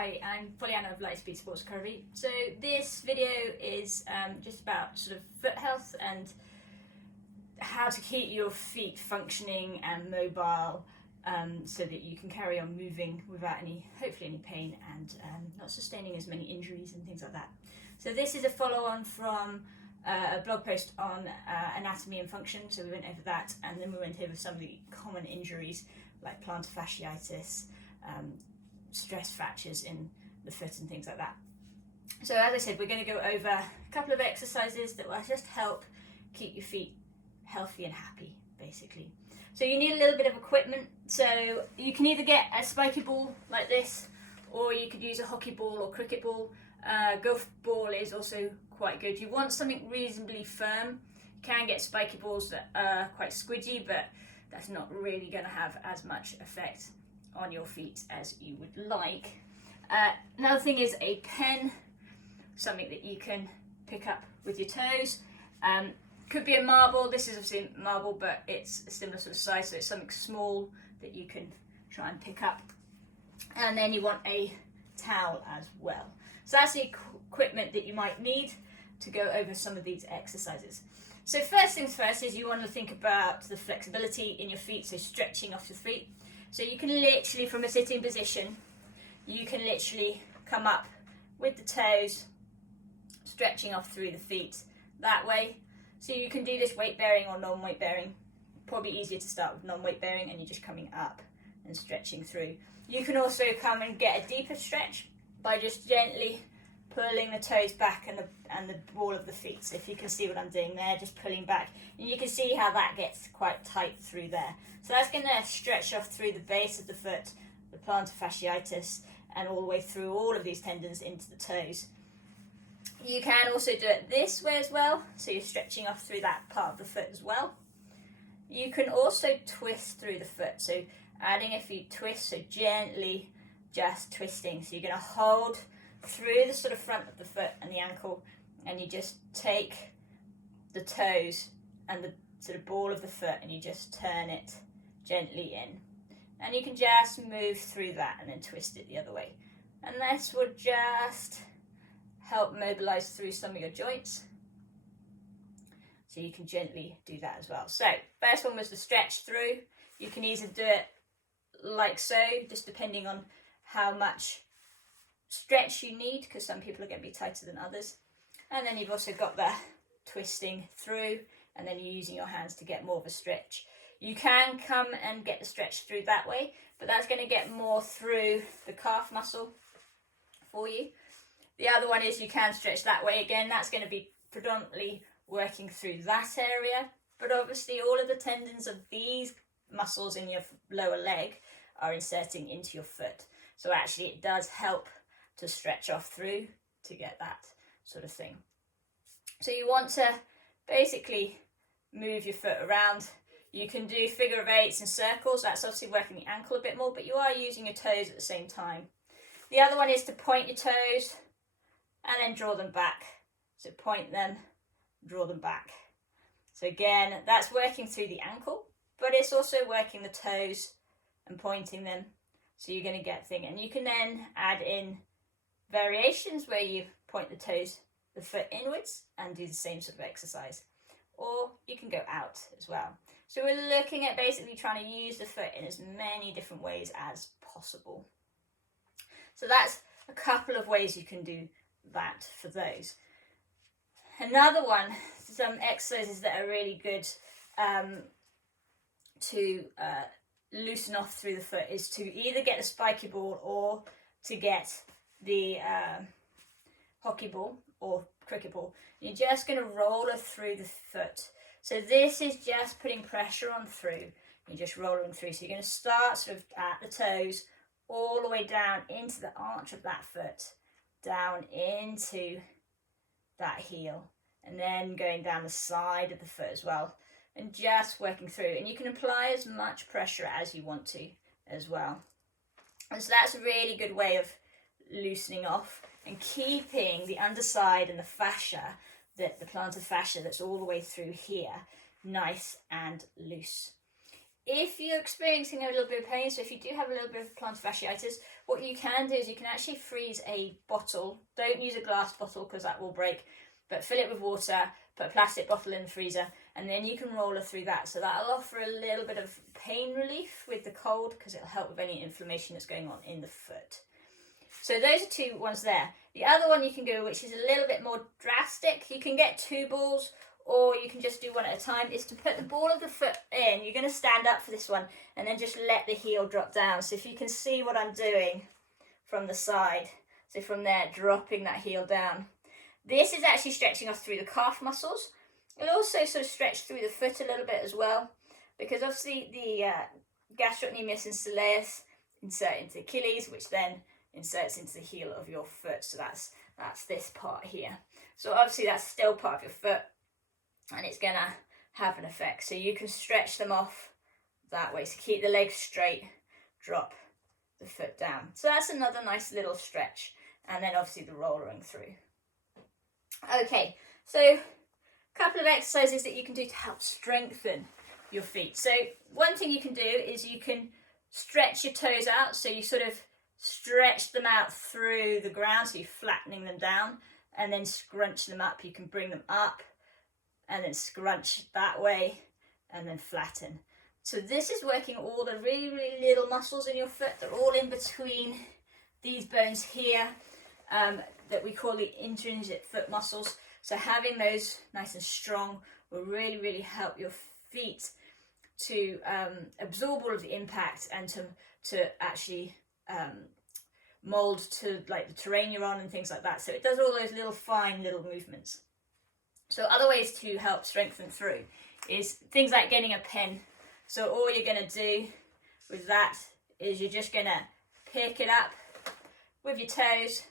Hi, I'm Pollyanna of Lightspeed Sports Recovery. So this video is just about sort of foot health and how to keep your feet functioning and mobile so that you can carry on moving without hopefully any pain and not sustaining as many injuries and things like that. So this is a follow-on from a blog post on anatomy and function, so we went over that, and then we went over some of the common injuries like plantar fasciitis, stress fractures in the foot and things like that. So as I said, we're going to go over a couple of exercises that will just help keep your feet healthy and happy, basically. So you need a little bit of equipment. So you can either get a spiky ball like this, or you could use a hockey ball or cricket ball. Golf ball is also quite good. You want something reasonably firm. You can get spiky balls that are quite squidgy, but that's not really going to have as much effect on your feet as you would like. Another thing is a pen, something that you can pick up with your toes. Could be a marble. This is obviously a marble, but it's a similar sort of size, so it's something small that you can try and pick up. And then you want a towel as well. So that's the equipment that you might need to go over some of these exercises. So first things first is you want to think about the flexibility in your feet, so stretching off your feet. So you can literally, from a sitting position, you can literally come up with the toes, stretching off through the feet that way. So you can do this weight bearing or non-weight bearing. Probably easier to start with non-weight bearing, and you're just coming up and stretching through. You can also come and get a deeper stretch by just gently pulling the toes back and the ball of the feet. So if you can see what I'm doing there, just pulling back, and you can see how that gets quite tight through there. So that's going to stretch off through the base of the foot, the plantar fasciitis, and all the way through all of these tendons into the toes. You can also do it this way as well, so you're stretching off through that part of the foot as well. You can also twist through the foot, so adding a few twists, so gently just twisting. So you're going to hold through the sort of front of the foot and the ankle, and you just take the toes and the sort of ball of the foot and you just turn it gently in, and you can just move through that and then twist it the other way, and this will just help mobilize through some of your joints. So you can gently do that as well. So first one was the stretch through. You can either do it like so, just depending on how much stretch you need, because some people are going to be tighter than others. And then you've also got the twisting through, and then you're using your hands to get more of a stretch. You can come and get the stretch through that way, but that's going to get more through the calf muscle for you. The other one is you can stretch that way again. That's going to be predominantly working through that area, but obviously all of the tendons of these muscles in your lower leg are inserting into your foot. So actually it does help to stretch off through to get that sort of thing. So you want to basically move your foot around. You can do figure of eights and circles. That's obviously working the ankle a bit more, but you are using your toes at the same time. The other one is to point your toes and then draw them back. So point them, draw them back. So again, that's working through the ankle, but it's also working the toes and pointing them. So you're going to get thing, and you can then add in variations where you point the toes, the foot inwards, and do the same sort of exercise. Or you can go out as well. So we're looking at basically trying to use the foot in as many different ways as possible. So that's a couple of ways you can do that for those. Another one, some exercises that are really good to loosen off through the foot, is to either get a spiky ball or to get the hockey ball or cricket ball. You're just going to roll it through the foot. So this is just putting pressure on through. You're just rolling through. So you're going to start sort of at the toes, all the way down into the arch of that foot, down into that heel, and then going down the side of the foot as well, and just working through. And you can apply as much pressure as you want to as well. And so that's a really good way of loosening off and keeping the underside and the fascia, the plantar fascia that's all the way through here, nice and loose. If you're experiencing a little bit of pain, so if you do have a little bit of plantar fasciitis, what you can do is you can actually freeze a bottle. Don't use a glass bottle because that will break, but fill it with water, put a plastic bottle in the freezer, and then you can roller through that. So that'll offer a little bit of pain relief with the cold because it'll help with any inflammation that's going on in the foot. So those are two ones there. The other one you can go, which is a little bit more drastic, you can get 2 balls or you can just do one at a time, is to put the ball of the foot in. You're going to stand up for this one and then just let the heel drop down. So if you can see what I'm doing from the side, so from there, dropping that heel down. This is actually stretching us through the calf muscles. It'll also sort of stretch through the foot a little bit as well, because obviously the gastrocnemius and soleus insert into Achilles, which then inserts into the heel of your foot. So that's this part here. So obviously that's still part of your foot, and it's going to have an effect. So you can stretch them off that way. So keep the legs straight, drop the foot down. So that's another nice little stretch. And then obviously the rollering through. Okay, so a couple of exercises that you can do to help strengthen your feet. So one thing you can do is you can stretch your toes out. So you sort of stretch them out through the ground. So you're flattening them down and then scrunch them up. You can bring them up and then scrunch that way and then flatten. So this is working all the really, really little muscles in your foot. They're all in between these bones here that we call the intrinsic foot muscles. So having those nice and strong will really, really help your feet to absorb all of the impact and to actually mold to like the terrain you're on and things like that. So it does all those little fine little movements. So other ways to help strengthen through is things like getting a pen. So all you're going to do with that is you're just going to pick it up with your toes,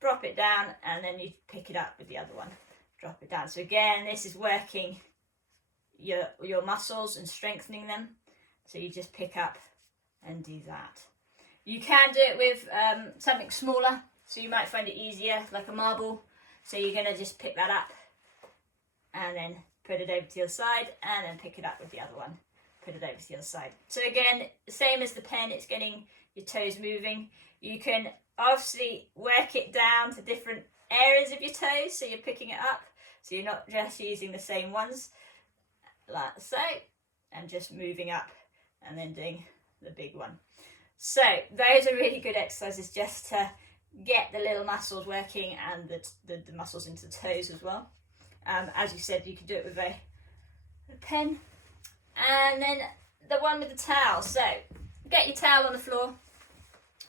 drop it down, and then you pick it up with the other one, drop it down. So again, this is working your muscles and strengthening them. So you just pick up and do that. You can do it with something smaller, so you might find it easier, like a marble. So you're going to just pick that up and then put it over to your side, and then pick it up with the other one, put it over to the other side. So again, same as the pen, it's getting your toes moving. You can obviously work it down to different areas of your toes, so you're picking it up, so you're not just using the same ones, like so, and just moving up and then doing the big one. So those are really good exercises just to get the little muscles working and the muscles into the toes as well. As you said, you can do it with a pen. And then the one with the towel. So get your towel on the floor,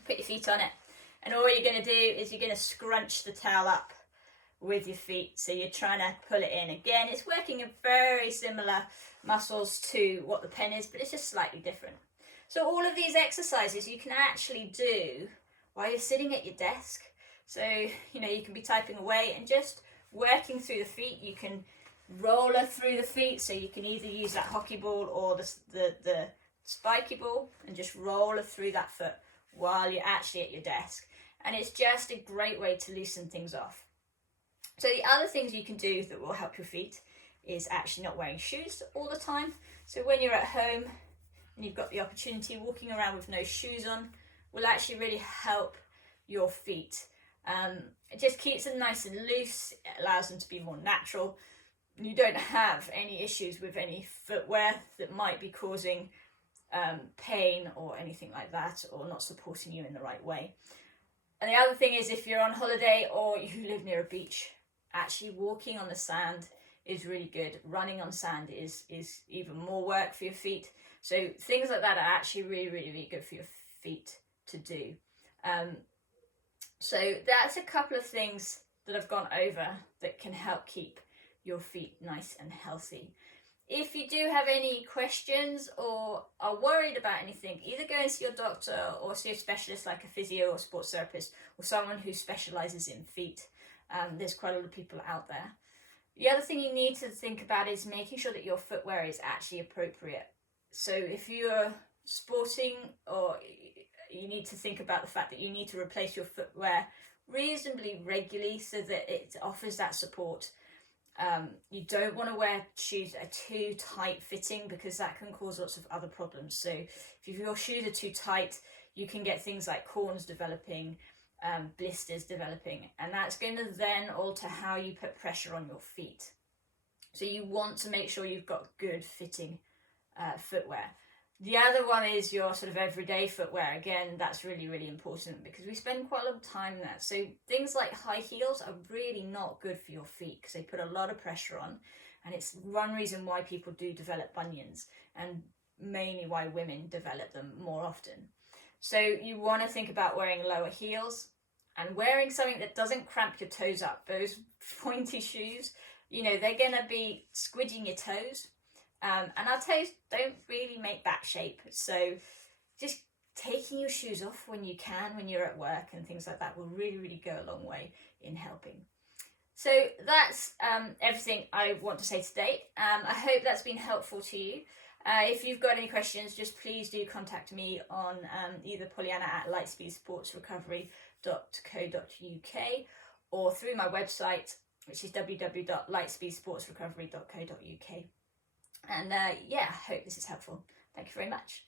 put your feet on it, and all you're going to do is you're going to scrunch the towel up with your feet. So you're trying to pull it in. Again, it's working in very similar muscles to what the pen is, but it's just slightly different. So all of these exercises you can actually do while you're sitting at your desk. So, you know, you can be typing away and just working through the feet. You can roller through the feet, so you can either use that hockey ball or the spiky ball and just roller through that foot while you're actually at your desk. And it's just a great way to loosen things off. So the other things you can do that will help your feet is actually not wearing shoes all the time. So when you're at home and you've got the opportunity, walking around with no shoes on will actually really help your feet. It just keeps them nice and loose. It allows them to be more natural. You don't have any issues with any footwear that might be causing pain or anything like that, or not supporting you in the right way. And the other thing is, if you're on holiday or you live near a beach, actually walking on the sand is really good. Running on sand is even more work for your feet. So things like that are actually really, really, really good for your feet to do. So that's a couple of things that I've gone over that can help keep your feet nice and healthy. If you do have any questions or are worried about anything, either go and see your doctor or see a specialist like a physio or sports therapist or someone who specialises in feet. There's quite a lot of people out there. The other thing you need to think about is making sure that your footwear is actually appropriate. So if you're sporting, or you need to think about the fact that you need to replace your footwear reasonably regularly so that it offers that support. You don't want to wear shoes that are too tight fitting, because that can cause lots of other problems. So if your shoes are too tight, you can get things like corns developing, blisters developing, and that's going to then alter how you put pressure on your feet. So you want to make sure you've got good fitting footwear. The other one is your sort of everyday footwear. Again, that's really, really important because we spend quite a lot of time in that. So things like high heels are really not good for your feet because they put a lot of pressure on, and it's one reason why people do develop bunions, and mainly why women develop them more often. So you want to think about wearing lower heels and wearing something that doesn't cramp your toes up. Those pointy shoes, you know, they're going to be squidging your toes. And our toes don't really make that shape. So just taking your shoes off when you can, when you're at work and things like that, will really, really go a long way in helping. So that's everything I want to say today. I hope that's been helpful to you. If you've got any questions, just please do contact me on either pollyanna@lightspeedsportsrecovery.co.uk or through my website, which is www.lightspeedsportsrecovery.co.uk. And yeah, I hope this is helpful. Thank you very much.